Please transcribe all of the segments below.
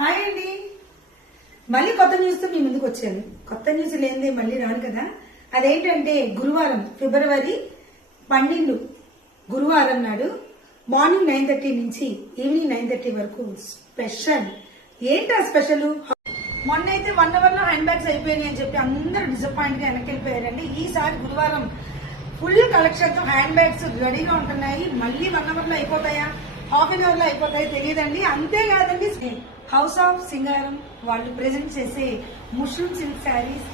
Hi అండి. మళ్ళీ కొత్త న్యూస్ తో మీ ముందుకు వచ్చాను. కొత్త న్యూస్ లేనిదే మళ్ళీ రాను కదా. అదేంటంటే గురువారం ఫిబ్రవరి 12 గురువారం నాడు మార్నింగ్ 9:30 నుంచి ఈవినింగ్ 9:30 వరకు స్పెషల్. ఏంటా స్పెషల్? మొన్న అయితే 1 అవర్ లో హ్యాండ్ బ్యాగ్స్ అయిపోయినాయి అని చెప్పి అందరూ డిసప్పాయింట్ గా వెనక్కి వెళ్ళిపోయారండి. ఈసారి గురువారం ఫుల్ కలెక్షన్ తో హ్యాండ్ బ్యాగ్స్ రెడీగా ఉంటున్నాయి. మళ్ళీ 1 అవర్ లో అయిపోతాయా, హాఫ్ అన్ అవర్ లో అయిపోతాయో తెలియదండి. అంతేకాదండి, హౌస్ ఆఫ్ సింగారం వాళ్ళు ప్రెజెంట్ చేసే mushroom silk saris,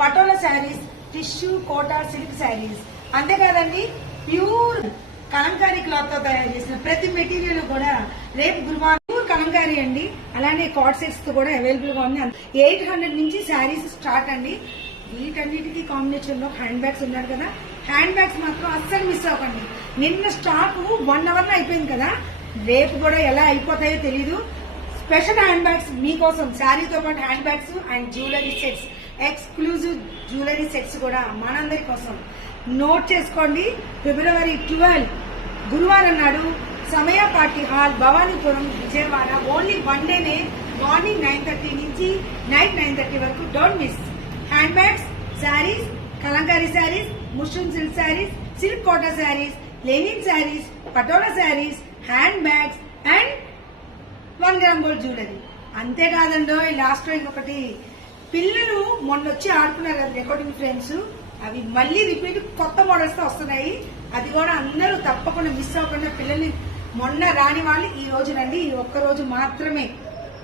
patola saris, tissue Kota silk saris, అంతేకాదండి ప్యూర్ కలంకారీ క్లాత్ తో తయారు చేసిన ప్రతి మెటీరియల్ కూడా రేపు గురువారం ప్యూర్ కలంకారీ అండి. అలానే కార్డ్ సెట్స్ తో కూడా అవైలబుల్ గా ఉంది. 800 నుంచి శారీస్ స్టార్ట్ అండి. వీటన్నిటికీ కాంబినేషన్ లో హ్యాండ్ బ్యాగ్స్ ఉన్నారు కదా. హ్యాండ్ బ్యాగ్స్ మాత్రం అస్సలు మిస్ అవ్వకండి. నిన్న స్టాక్ 1 అవర్ లో అయిపోయింది కదా, రేపు కూడా ఎలా అయిపోతాయో తెలీదు. స్పెషల్ హ్యాండ్ బ్యాగ్స్ మీకోసం, శారీతో పాటు hand bags and jewellery sets, exclusive jewellery sets కూడా మనందరి కోసం. నోట్ చేసుకోండి, ఫిబ్రవరి 12 గురువారం నాడు సమయ party hall, Bhavanipuram, Vijayawada. Only 1 డేనే, మార్నింగ్ 9:30 నుంచి నైట్ 9:30 వరకు. Don't miss. Hand bags, saris, Kalamkari saris, mushroom silk saris, silk Kota saris, linen saris, patola saris, hand bags and 1 gram gold jewellery. అంతేకాదండో లాస్ట్ లో ఇంకొకటి, పిల్లలు మొన్న వచ్చి ఆడుకున్నారు కదా రికార్డింగ్ ఫ్రేమ్స్, అవి మళ్ళీ రిపీట్ కొత్త మోడల్స్ తో వస్తున్నాయి. అది కూడా అందరూ తప్పకుండా మిస్ అవ్వకుండా, పిల్లల్ని మొన్న రాని వాళ్ళు ఈ రోజు రండి. ఈ ఒక్క రోజు మాత్రమే.